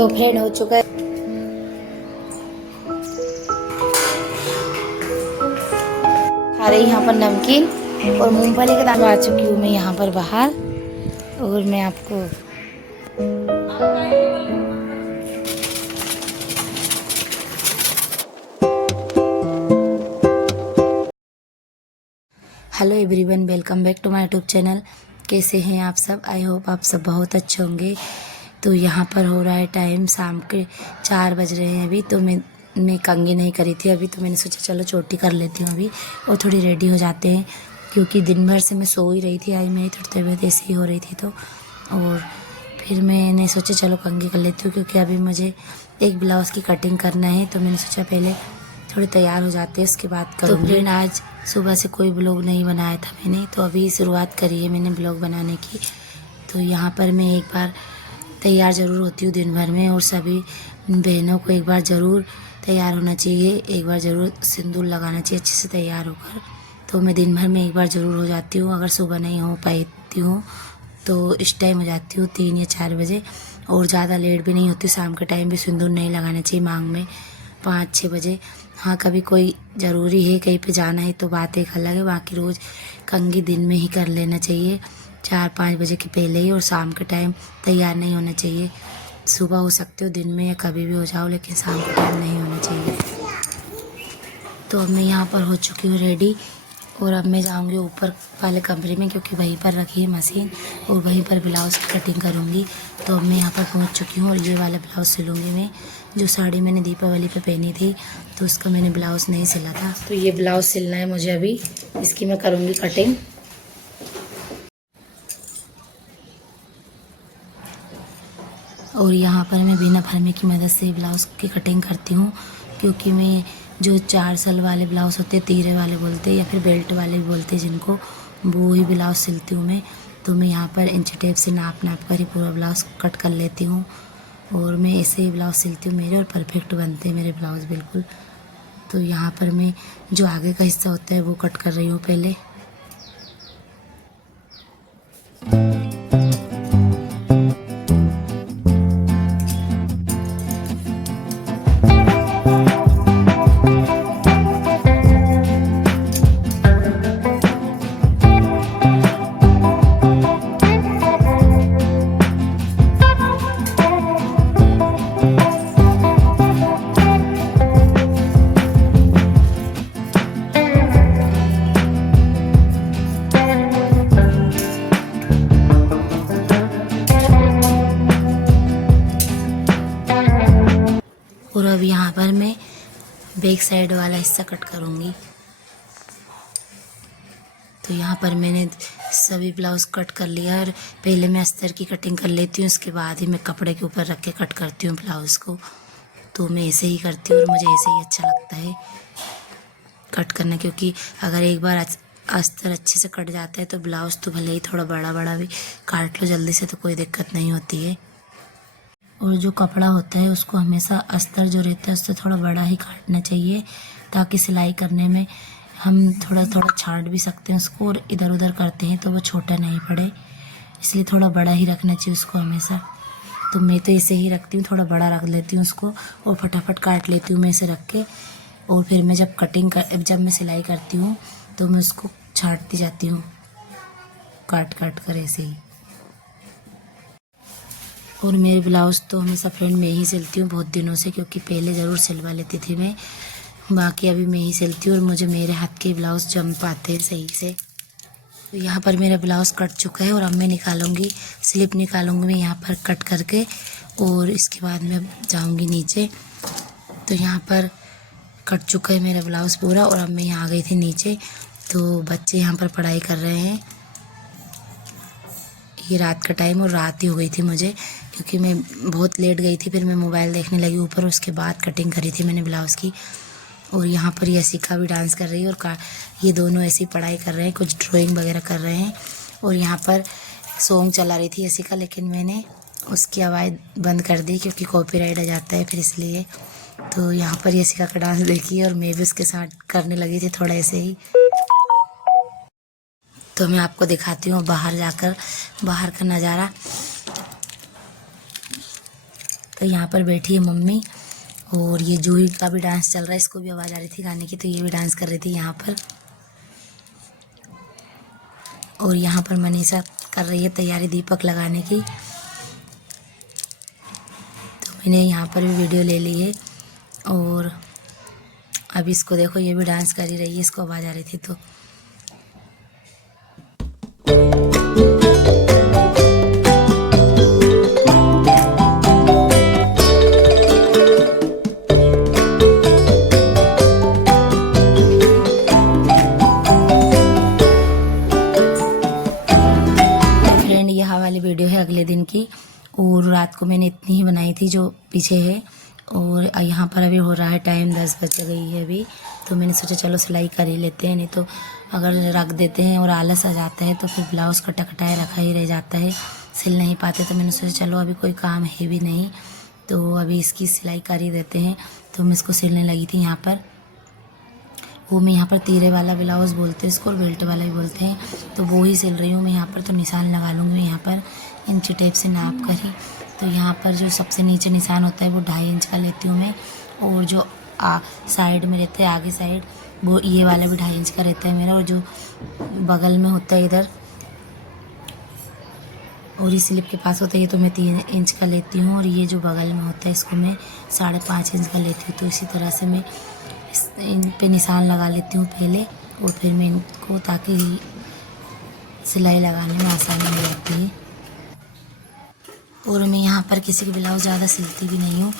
तो फ्रेंड हो चुका है, खा रही यहाँ पर नमकीन और मूंगफली के दाने। आ चुकी हूँ मैं यहाँ पर बाहर और मैं आपको hello everyone, welcome back to my YouTube channel. कैसे हैं आप सब? आई होप आप सब बहुत अच्छे होंगे। तो यहाँ पर हो रहा है टाइम शाम के 4 बज रहे हैं अभी। तो मैं कंघी नहीं करी थी अभी, तो मैंने सोचा चलो चोटी कर लेती हूँ अभी और थोड़ी रेडी हो जाते हैं, क्योंकि दिन भर से मैं सो ही रही थी। आज मेरी थोड़ी तबीयत ऐसी ही हो रही थी, तो और फिर मैंने सोचा चलो कंघी कर लेती हूँ, क्योंकि अभी मुझे एक ब्लाउज़ की कटिंग करना है। तो मैंने सोचा पहले थोड़े तैयार हो जाते हैं, उसके बाद करूँगी। तो फ्रेंड आज सुबह से कोई ब्लॉग नहीं बनाया था मैंने, तो अभी शुरुआत करी है मैंने ब्लॉग बनाने की। तो यहाँ पर मैं एक बार तैयार ज़रूर होती हूँ दिन भर में, और सभी बहनों को एक बार ज़रूर तैयार होना चाहिए, एक बार ज़रूर सिंदूर लगाना चाहिए अच्छे से तैयार होकर। तो मैं दिन भर में एक बार ज़रूर हो जाती हूँ, अगर सुबह नहीं हो पाती हूँ तो इस टाइम हो जाती हूँ 3 या 4 बजे, और ज़्यादा लेट भी नहीं होती। शाम के टाइम भी सिंदूर नहीं लगाना चाहिए मांग में 5-6 बजे। हाँ, कभी कोई ज़रूरी है कहीं पे जाना है तो बात एक अलग है, बाकी रोज़ कंघी दिन में ही कर लेना चाहिए 4-5 बजे के पहले ही, और शाम के टाइम तैयार नहीं होना चाहिए। सुबह हो सकते हो दिन में या कभी भी हो जाओ, लेकिन शाम के टाइम नहीं होना चाहिए। तो अब मैं यहाँ पर हो चुकी हूँ रेडी, और अब मैं जाऊँगी ऊपर वाले कमरे में, क्योंकि वहीं पर रखी है मशीन और वहीं पर ब्लाउज़ की कटिंग करूँगी। तो अब मैं यहाँ पर पहुँच चुकी हूँ, और ये वाला ब्लाउज़ सिलूँगी मैं। जो साड़ी मैंने दीपावली पे पहनी थी तो उसका मैंने ब्लाउज़ नहीं सिला था, तो ये ब्लाउज़ सिलना है मुझे अभी, इसकी मैं करूँगी कटिंग। और यहाँ पर मैं बिना भरमे की मदद से ब्लाउज़ की कटिंग करती हूँ, क्योंकि मैं जो 4 सल वाले ब्लाउज़ होते हैं, तीरे वाले बोलते हैं या फिर बेल्ट वाले भी बोलते हैं जिनको, वो ही ब्लाउज़ सिलती हूँ मैं। तो मैं यहाँ पर इंची टेप से नाप कर ही पूरा ब्लाउज़ कट कर लेती हूँ, और मैं ऐसे ही ब्लाउज़ सिलती हूँ मेरे, और परफेक्ट बनते हैं मेरे ब्लाउज़ बिल्कुल। तो यहाँ पर मैं जो आगे का हिस्सा होता है वो कट कर रही हूँ पहले। और अब यहाँ पर मैं बैक साइड वाला हिस्सा कट करूँगी। तो यहाँ पर मैंने सभी ब्लाउज़ कट कर लिया, और पहले मैं अस्तर की कटिंग कर लेती हूँ, उसके बाद ही मैं कपड़े के ऊपर रख के कट करती हूँ ब्लाउज़ को। तो मैं ऐसे ही करती हूँ, और मुझे ऐसे ही अच्छा लगता है कट करना, क्योंकि अगर एक बार अस्तर अच्छे से कट जाता है तो ब्लाउज़ तो भले ही थोड़ा बड़ा बड़ा भी काट लो जल्दी से तो कोई दिक्कत नहीं होती है। और जो कपड़ा होता है उसको हमेशा अस्तर जो रहता है उससे थोड़ा बड़ा ही काटना चाहिए, ताकि सिलाई करने में हम थोड़ा थोड़ा छांट भी सकते हैं उसको, और इधर उधर करते हैं तो वो छोटा नहीं पड़े, इसलिए थोड़ा बड़ा ही रखना चाहिए उसको हमेशा। तो मैं तो ऐसे ही रखती हूँ, थोड़ा बड़ा रख लेती हूँ उसको और फटाफट काट लेती हूँ मैं इसे रख के। और फिर मैं जब मैं सिलाई करती हूँ तो मैं उसको छांटती जाती हूँ काट काट कर ऐसे ही। और मेरे ब्लाउज़ तो हमेशा फ्रेंड मैं ही सिलती हूँ बहुत दिनों से, क्योंकि पहले ज़रूर सिलवा लेती थी मैं, बाकी अभी मैं ही सिलती हूँ, और मुझे मेरे हाथ के ब्लाउज़ जम पाते हैं सही से। तो यहाँ पर मेरा ब्लाउज़ कट चुका है, और अब मैं निकालूंगी, स्लिप निकालूंगी मैं यहाँ पर कट करके, और इसके बाद मैं जाऊँगी नीचे। तो यहाँ पर कट चुका है मेरा ब्लाउज़ पूरा, और अब मैं यहाँ आ गई थी नीचे। तो बच्चे यहाँ पर पढ़ाई कर रहे हैं, ये रात का टाइम, और रात ही हो गई थी मुझे, क्योंकि मैं बहुत लेट गई थी। फिर मैं मोबाइल देखने लगी ऊपर, उसके बाद कटिंग करी थी मैंने ब्लाउज़ की। और यहाँ पर यशिका भी डांस कर रही है, और ये दोनों ऐसी पढ़ाई कर रहे हैं, कुछ ड्राइंग वगैरह कर रहे हैं। और यहाँ पर सॉन्ग चला रही थी यशिका, लेकिन मैंने उसकी आवाज़ बंद कर दी क्योंकि कॉपीराइट आ जाता है फिर, इसलिए। तो यहाँ पर यशिका का डांस देखी, और मैं भी उसके साथ करने लगी थी थोड़ा ऐसे ही। तो मैं आपको दिखाती हूँ बाहर जाकर बाहर का नज़ारा। तो यहाँ पर बैठी है मम्मी, और ये जूही का भी डांस चल रहा है, इसको भी आवाज़ आ रही थी गाने की, तो ये भी डांस कर रही थी यहाँ पर। और यहाँ पर मनीषा कर रही है तैयारी दीपक लगाने की, तो मैंने यहाँ पर भी वीडियो ले ली है। और अब इसको देखो, ये भी डांस कर ही रही है, इसको आवाज़ आ रही थी तो। फ्रेंड, यह वाली वीडियो है अगले दिन की, और रात को मैंने इतनी ही बनाई थी जो पीछे है। और यहाँ पर अभी हो रहा है टाइम, 10 बज गई है अभी, तो मैंने सोचा चलो सिलाई कर ही लेते हैं, नहीं तो अगर रख देते हैं और आलस आ जाता है तो फिर ब्लाउज़ कटा कटाए रखा ही रह जाता है, सिल नहीं पाते। तो मैंने सोचा चलो अभी कोई काम है भी नहीं, तो अभी इसकी सिलाई कर ही देते हैं। तो मैं इसको सिलने लगी थी यहाँ पर। वो मैं यहाँ पर तीरे वाला ब्लाउज़ बोलते हैं इसको, और बेल्ट वाला भी बोलते हैं, तो वो ही सिल रही हूँ मैं यहाँ पर। तो निशान लगा लूँगी यहाँ पर इंची टेप से नाप कर ही। तो यहाँ पर जो सबसे नीचे निशान होता है वो 2.5 इंच का लेती हूँ मैं, और जो साइड में रहता है आगे साइड, वो ये वाला भी 2.5 इंच का रहता है मेरा, और जो बगल में होता है इधर और इस स्लिप के पास होता है ये तो मैं 3 इंच का लेती हूँ, और ये जो बगल में होता है इसको मैं 5.5 इंच का लेती हूँ। तो इसी तरह से मैं इन पे निशान लगा लेती हूँ पहले, और फिर मैं इनको, ताकि सिलाई लगाने में आसानी हो जाती है। और मैं यहाँ पर किसी के ब्लाउज़ ज़्यादा सिलती भी नहीं हूँ,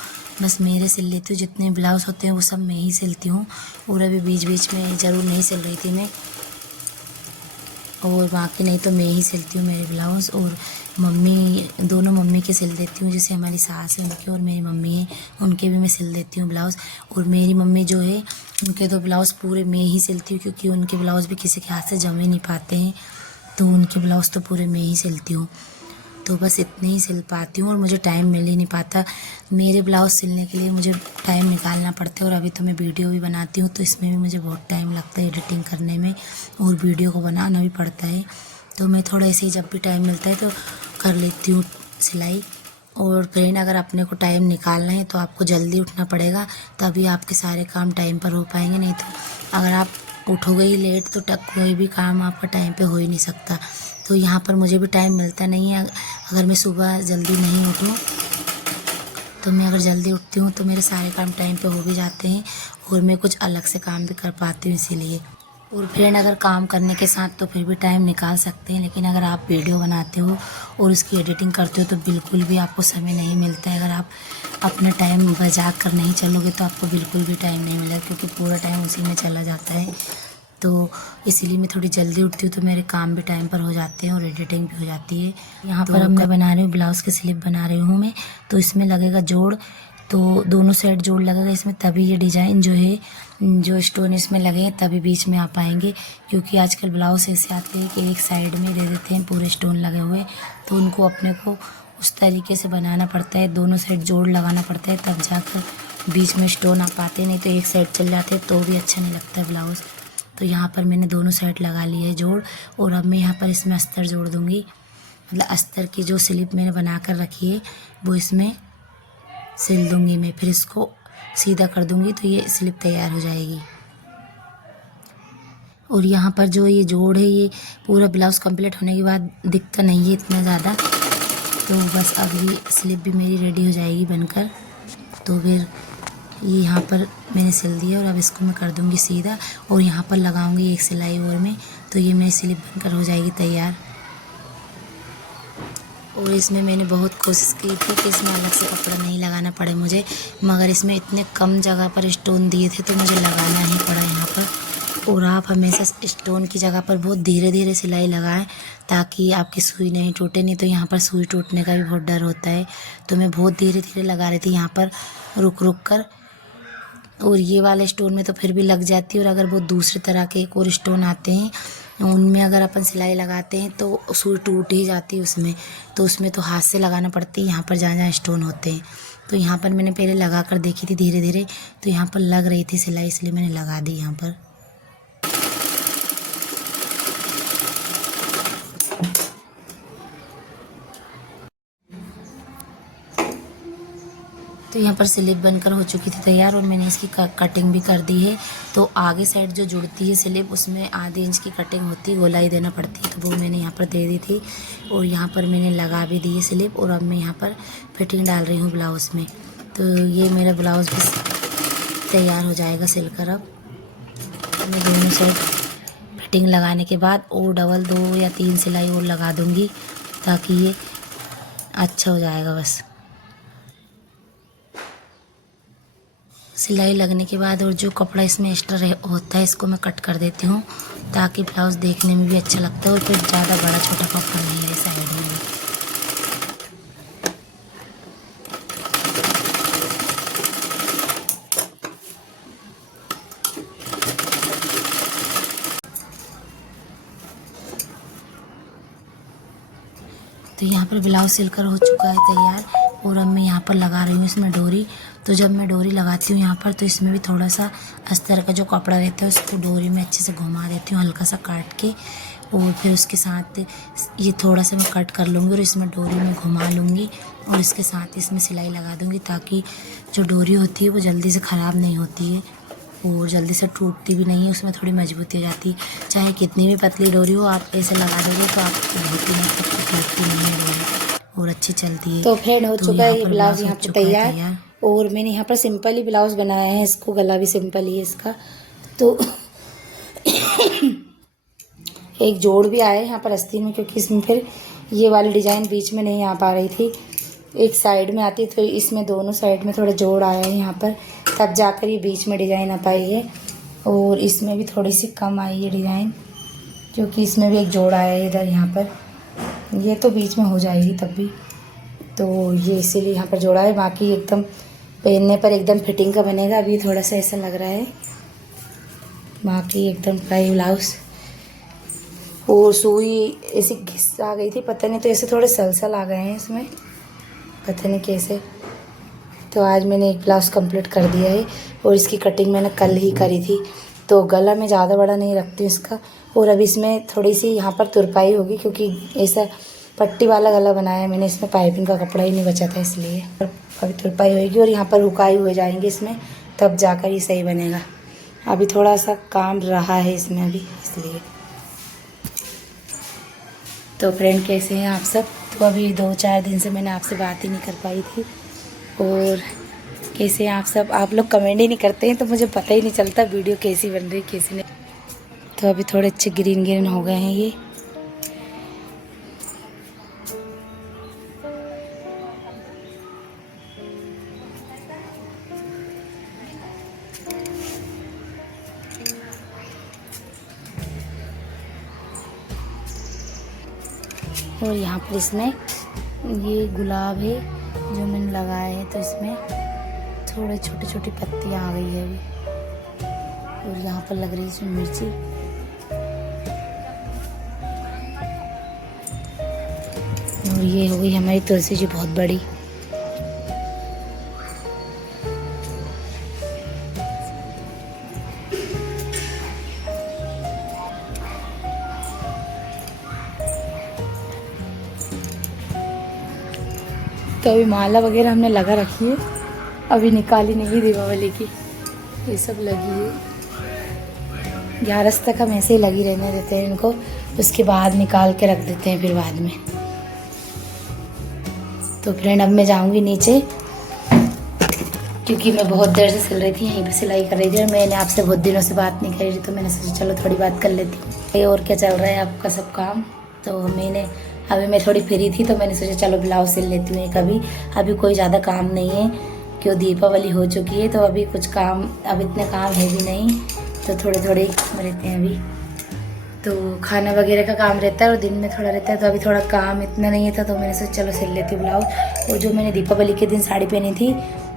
बस मेरे सिल लेती हूँ। जितने ब्लाउज़ होते हैं वो सब मैं ही सिलती हूँ, और अभी बीच बीच में ज़रूर नहीं सिल रही थी मैं, और बाकी नहीं तो मैं ही सिलती हूँ मेरे ब्लाउज़। और मम्मी, दोनों मम्मी के सिल देती हूँ, जैसे हमारी सास है उनके और मेरी मम्मी है उनके भी मैं सिल देती हूँ ब्लाउज़। और मेरी मम्मी जो है उनके तो ब्लाउज़ पूरे मैं ही सिलती हूँ, क्योंकि उनके ब्लाउज़ भी किसी के हाथ से जम ही नहीं पाते हैं, तो उनके ब्लाउज़ तो पूरे मैं ही सिलती हूँ। तो बस इतने ही सिल पाती हूँ, और मुझे टाइम मिल ही नहीं पाता। मेरे ब्लाउज़ सिलने के लिए मुझे टाइम निकालना पड़ता है, और अभी तो मैं वीडियो भी बनाती हूँ, तो इसमें भी मुझे बहुत टाइम लगता है एडिटिंग करने में, और वीडियो को बनाना भी पड़ता है। तो मैं थोड़ा ऐसे ही जब भी टाइम मिलता है तो कर लेती हूँ सिलाई। और फ्रेंड, अगर अपने को टाइम निकालना है तो आपको जल्दी उठना पड़ेगा, तभी आपके सारे काम टाइम पर हो पाएंगे, नहीं तो अगर आप उठोगे ही लेट तो कोई भी काम आपका टाइम पे हो ही नहीं सकता। तो यहाँ पर मुझे भी टाइम मिलता नहीं है। अगर मैं सुबह जल्दी नहीं उठूँ, तो मैं अगर जल्दी उठती हूँ तो मेरे सारे काम टाइम पे हो भी जाते हैं, और मैं कुछ अलग से काम भी कर पाती हूँ इसीलिए। और फ्रेंड, अगर काम करने के साथ तो फिर भी टाइम निकाल सकते हैं, लेकिन अगर आप वीडियो बनाते हो और उसकी एडिटिंग करते हो तो बिल्कुल भी आपको समय नहीं मिलता है। अगर आप अपना टाइम बचा कर नहीं चलोगे तो आपको बिल्कुल भी टाइम नहीं मिलेगा, क्योंकि पूरा टाइम उसी में चला जाता है। तो इसीलिए मैं थोड़ी जल्दी उठती हूँ, तो मेरे काम भी टाइम पर हो जाते हैं और एडिटिंग भी हो जाती है। यहाँ पर अब मैं बना रही हूँ ब्लाउज़ की स्लिप बना रही हूँ मैं, तो इसमें लगेगा जोड़, तो दोनों साइड जोड़ लगेगा इसमें, तभी ये डिज़ाइन जो है, जो स्टोन इसमें लगे तभी बीच में आ पाएंगे। क्योंकि आजकल ब्लाउज़ ऐसे आते हैं कि एक साइड में दे देते हैं पूरे स्टोन लगे हुए, तो उनको अपने को उस तरीके से बनाना पड़ता है, दोनों साइड जोड़ लगाना पड़ता है, तब जाकर बीच में स्टोन आ पाते, नहीं तो एक साइड चल जाते तो भी अच्छा नहीं लगता है ब्लाउज़। तो यहाँ पर मैंने दोनों साइड लगा ली है जोड़, और अब मैं यहाँ पर इसमें अस्तर जोड़ दूँगी, मतलब अस्तर की जो स्लिप मैंने बना कर रखी है वो इसमें सिल दूँगी मैं, फिर इसको सीधा कर दूँगी तो ये स्लिप तैयार हो जाएगी। और यहाँ पर जो ये जोड़ है ये पूरा ब्लाउज़ कंप्लीट होने के बाद दिखता नहीं है इतना ज़्यादा, तो बस अब ये स्लिप भी मेरी रेडी हो जाएगी बनकर। तो फिर ये यहाँ पर मैंने सिल दिया, और अब इसको मैं कर दूँगी सीधा, और यहाँ पर लगाऊँगी एक सिलाई और में, तो ये मेरी स्लिप बनकर हो जाएगी तैयार। और इसमें मैंने बहुत कोशिश की थी कि इसमें अलग से कपड़ा नहीं लगाना पड़े मुझे, मगर इसमें इतने कम जगह पर स्टोन दिए थे तो मुझे लगाना ही पड़ा यहाँ पर। और आप हमेशा स्टोन की जगह पर बहुत धीरे धीरे सिलाई लगाएं, ताकि आपकी सुई नहीं टूटे, नहीं तो यहाँ पर सुई टूटने का भी बहुत डर होता है। तो मैं बहुत धीरे धीरे लगा रही थी यहाँ पर, रुक रुक कर। और ये वाले स्टोन में तो फिर भी लग जाती है, और अगर वो दूसरे तरह के एक और स्टोन आते हैं उनमें अगर अपन सिलाई लगाते हैं तो सुई टूट ही जाती है उसमें, तो उसमें तो हाथ से लगाना पड़ती है यहाँ पर जहाँ जहाँ स्टोन होते हैं। तो यहाँ पर मैंने पहले लगा कर देखी थी धीरे धीरे, तो यहाँ पर लग रही थी सिलाई, इसलिए मैंने लगा दी यहाँ पर। तो यहाँ पर स्लिप बनकर हो चुकी थी तैयार और मैंने इसकी कटिंग भी कर दी है। तो आगे साइड जो जुड़ती है स्लिप उसमें आधे इंच की कटिंग होती है, गोलाई देना पड़ती है, तो वो मैंने यहाँ पर दे दी थी और यहाँ पर मैंने लगा भी दी है स्लिप। और अब मैं यहाँ पर फिटिंग डाल रही हूँ ब्लाउज़ में। तो ये मेरा ब्लाउज़ भी तैयार हो जाएगा सिलकर। अब मैं दोनों साइड फिटिंग लगाने के बाद और डबल 2 या 3 सिलाई और लगा दूँगी ताकि ये अच्छा हो जाएगा। बस सिलाई लगने के बाद और जो कपड़ा इसमें एक्स्ट्रा होता है इसको मैं कट कर देती हूँ ताकि ब्लाउज़ देखने में भी अच्छा लगता है और फिर ज़्यादा बड़ा छोटा कपड़ा नहीं है साइड में भी। तो यहाँ पर ब्लाउज़ सिलकर हो चुका है तैयार और अब मैं यहाँ पर लगा रही हूँ इसमें डोरी। तो जब मैं डोरी लगाती हूँ यहाँ पर तो इसमें भी थोड़ा सा अस्तर का जो कपड़ा रहता है उसको डोरी में अच्छे से घुमा देती हूँ हल्का सा काट के, और फिर उसके साथ ये थोड़ा सा मैं कट कर लूँगी और इसमें डोरी में घुमा लूँगी और इसके साथ इसमें सिलाई लगा दूँगी ताकि जो डोरी होती है वो जल्दी से ख़राब नहीं होती है और जल्दी से टूटती भी नहीं है, उसमें थोड़ी मजबूती हो जाती है। चाहे कितनी भी पतली डोरी हो आप ऐसे लगा दोगे तो आपको बहुत ही टूटती नहीं है डोरी और अच्छी चलती है। तो फ्रेंड हो चुका है ये ब्लाउज़ यहाँ पर तैयार और मैंने यहाँ पर सिंपल ही ब्लाउज़ बनाया है, इसको गला भी सिंपल ही है इसका। तो एक जोड़ भी आया है यहाँ पर आस्तीन में क्योंकि इसमें फिर ये वाली डिज़ाइन बीच में नहीं आ पा रही थी, एक साइड में आती तो इसमें दोनों साइड में थोड़ा जोड़ आया है यहाँ पर, तब जाकर ये बीच में डिज़ाइन आ पाई है। और इसमें भी थोड़ी सी कम आई है डिज़ाइन क्योंकि इसमें भी एक जोड़ आया है इधर यहाँ पर, ये तो बीच में हो जाएगी तब भी, तो ये इसीलिए यहाँ पर जोड़ा है। बाकी एकदम पहनने पर एकदम फिटिंग का बनेगा, अभी थोड़ा सा ऐसा लग रहा है, बाकी एकदम फ्राई ब्लाउज़। और सुई ऐसी घिस आ गई थी पता नहीं, तो ऐसे थोड़े सलसल आ गए हैं इसमें पता नहीं कैसे। तो आज मैंने एक ब्लाउज़ कंप्लीट कर दिया है और इसकी कटिंग मैंने कल ही करी थी। तो गला मैं ज़्यादा बड़ा नहीं रखती हूँ इसका, और अभी इसमें थोड़ी सी यहाँ पर तुरपाई होगी क्योंकि ऐसा पट्टी वाला गला बनाया है मैंने, इसमें पाइपिंग का कपड़ा ही नहीं बचा था इसलिए। अभी तुरपाई होगी और यहाँ पर हुकाई हुए जाएंगे इसमें, तब जाकर ये सही बनेगा। अभी थोड़ा सा काम रहा है इसमें अभी इसलिए। तो फ्रेंड कैसे हैं आप सब? तो अभी 2-4 दिन से मैंने आपसे बात ही नहीं कर पाई थी। और कैसे हैं आप सब? आप लोग कमेंट ही नहीं करते हैं तो मुझे पता ही नहीं चलता वीडियो कैसी बन रही कैसी नहीं। तो अभी थोड़े अच्छे ग्रीन ग्रीन हो गए हैं ये। और यहाँ पर इसमें ये गुलाब है जो मैंने लगाया है, तो इसमें थोड़े छोटी छोटी पत्तियाँ आ गई है अभी। और यहाँ पर लग रही है इसमें मिर्ची। और ये हो गई हमारी तुलसी जी बहुत बड़ी। तो अभी माला वगैरह हमने लगा रखी है, अभी निकाली नहीं दीपावली की, ये सब लगी है। 11 तक हम ऐसे ही लगी रहने देते हैं इनको, उसके बाद निकाल के रख देते हैं फिर बाद में। तो फ्रेंड अब मैं जाऊंगी नीचे क्योंकि मैं बहुत देर से सिल रही थी, यहीं पे सिलाई कर रही थी और मैंने आपसे बहुत दिनों से बात नहीं करी थी, तो मैंने सोचा चलो थोड़ी बात कर लेती हूँ। और क्या चल रहा है आपका सब काम? तो अभी मैं थोड़ी फ्री थी तो मैंने सोचा चलो ब्लाउज सिल लेती हूँ अभी कोई ज़्यादा काम नहीं है क्यों दीपावली हो चुकी है, तो अभी कुछ काम, अब इतने काम है भी नहीं, तो थोड़े थोड़े रहते हैं अभी। तो खाना वगैरह का काम रहता है और दिन में थोड़ा रहता है, तो अभी थोड़ा काम इतना नहीं था तो मैंने सोचा चलो सिल लेती हूँ ब्लाउज। और जो मैंने दीपावली के दिन साड़ी पहनी थी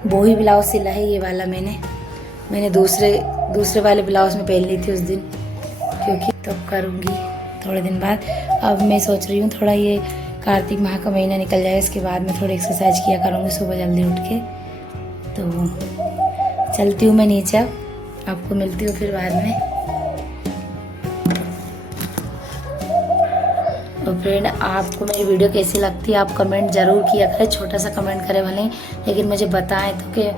वो ही ब्लाउज सिला है, ये वाला मैंने दूसरे वाले ब्लाउज में पहन ली थी उस दिन, क्योंकि तब करूँगी थोड़े दिन बाद। अब मैं सोच रही हूँ थोड़ा ये कार्तिक माह का महीना निकल जाए, इसके बाद मैं थोड़ी एक्सरसाइज किया करूँगी सुबह जल्दी उठ के। तो चलती हूँ मैं नीचे, आपको मिलती हूँ फिर बाद में। तो फ्रेंड आपको मेरी वीडियो कैसी लगती है आप कमेंट ज़रूर किया करें, छोटा सा कमेंट करें भले, लेकिन मुझे बताएं तो कि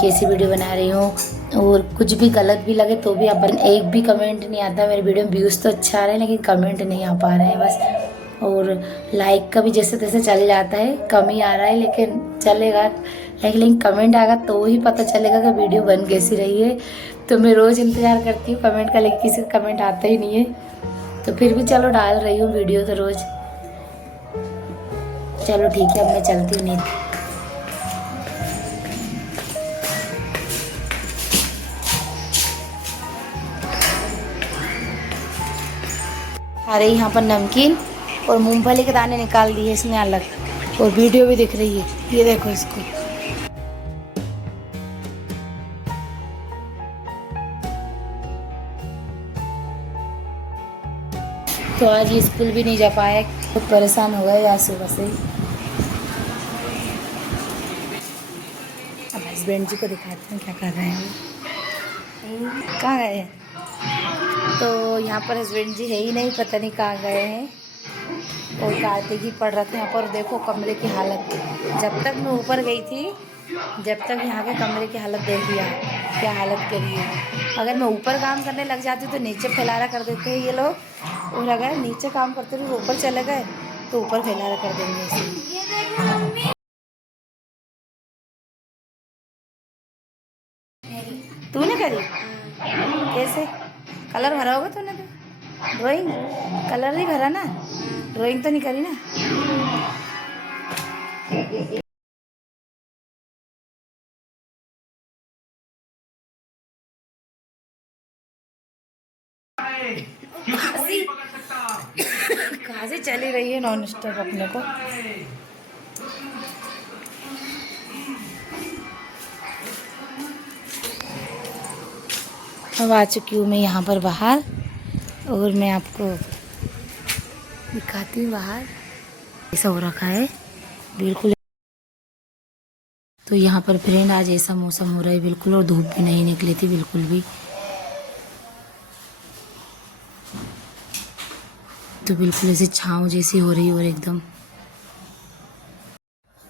कैसी वीडियो बना रही हूँ। और कुछ भी गलत भी लगे तो भी आप एक भी कमेंट नहीं आता मेरी वीडियो में। व्यूज़ तो अच्छा आ रहे हैं लेकिन कमेंट नहीं आ पा रहे हैं बस। और लाइक का भी जैसे तैसे चल जाता है, कम ही आ रहा है लेकिन चलेगा। लेकिन कमेंट आएगा तो ही पता चलेगा कि वीडियो बन कैसी रही है। तो मैं रोज़ इंतज़ार करती हूँ कमेंट का, लेकिन किसी का कमेंट आता ही नहीं है। तो फिर भी चलो डाल रही हूँ वीडियो तो रोज़। चलो ठीक है, अब मैं चलती हूँ नींद। अरे यहाँ पर नमकीन और मूंगफली के दाने निकाल दिए इसने अलग, और वीडियो भी दिख रही है, ये देखो इसको। तो आज ये स्कूल भी नहीं जा पाए, बहुत परेशान हो गए आज सुबह से ही। अब हस्बैंड जी को दिखाते हैं क्या कर रहे हैं वो। कहाँ गए हैं? तो यहाँ पर हस्बैंड जी है ही नहीं, पता नहीं कहाँ गए हैं। और कार्तिक ही पड़ रहा था यहाँ पर। देखो कमरे की हालत, जब तक मैं ऊपर गई थी जब तक यहाँ के कमरे की हालत देख लिया क्या हालत करी है। अगर मैं ऊपर काम करने लग जाती तो नीचे फैलारा कर देते हैं ये लोग, और अगर नीचे काम करते हुए ऊपर चले गए तो ऊपर फैलारा कर देंगे ऐसे। तूने करी? कैसे? कलर भरा होगा तूने तो। ड्राइंग कलर नहीं भरा ना, ड्राइंग तो नहीं करी ना। कहाँ से चली रही है नॉन स्टॉप अपने को। अब आ चुकी हूँ मैं यहाँ पर बाहर, और मैं आपको दिखाती हूँ बाहर ऐसा हो रखा है बिल्कुल। तो यहाँ पर फ्रेंड आज ऐसा मौसम हो रहा है बिल्कुल, और धूप भी नहीं निकली थी बिल्कुल भी। तो बिल्कुल ऐसी छाँव जैसी हो रही है और एकदम।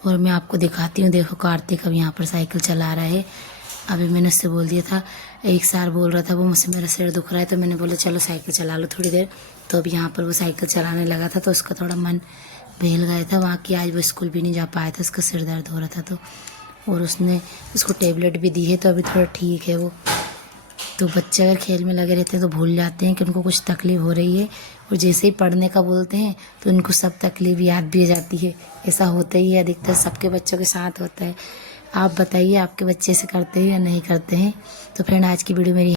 और मैं आपको दिखाती हूँ, देखो कार्तिक अब यहाँ पर साइकिल चला रहा है। अभी मैंने उससे बोल दिया था, एक साल बोल रहा था वो मुझसे मेरा सिर दुख रहा है, तो मैंने बोला चलो साइकिल चला लो थोड़ी देर। तो अब यहाँ पर वो साइकिल चलाने लगा था, तो उसका थोड़ा मन बहल गया था वहाँ की। आज वो स्कूल भी नहीं जा पाया था, उसका सिर दर्द हो रहा था। तो और उसने उसको टेबलेट भी दी है, तो अभी थोड़ा ठीक है वो। तो बच्चे अगर खेल में लगे रहते हैं तो भूल जाते हैं कि उनको कुछ तकलीफ़ हो रही है, और जैसे ही पढ़ने का बोलते हैं तो उनको सब तकलीफ़ याद भी आ जाती है। ऐसा होता ही है, अधिकतर सबके बच्चों के साथ होता है। आप बताइए आपके बच्चे से करते हैं या नहीं करते हैं। तो फ्रेंड आज की वीडियो मेरी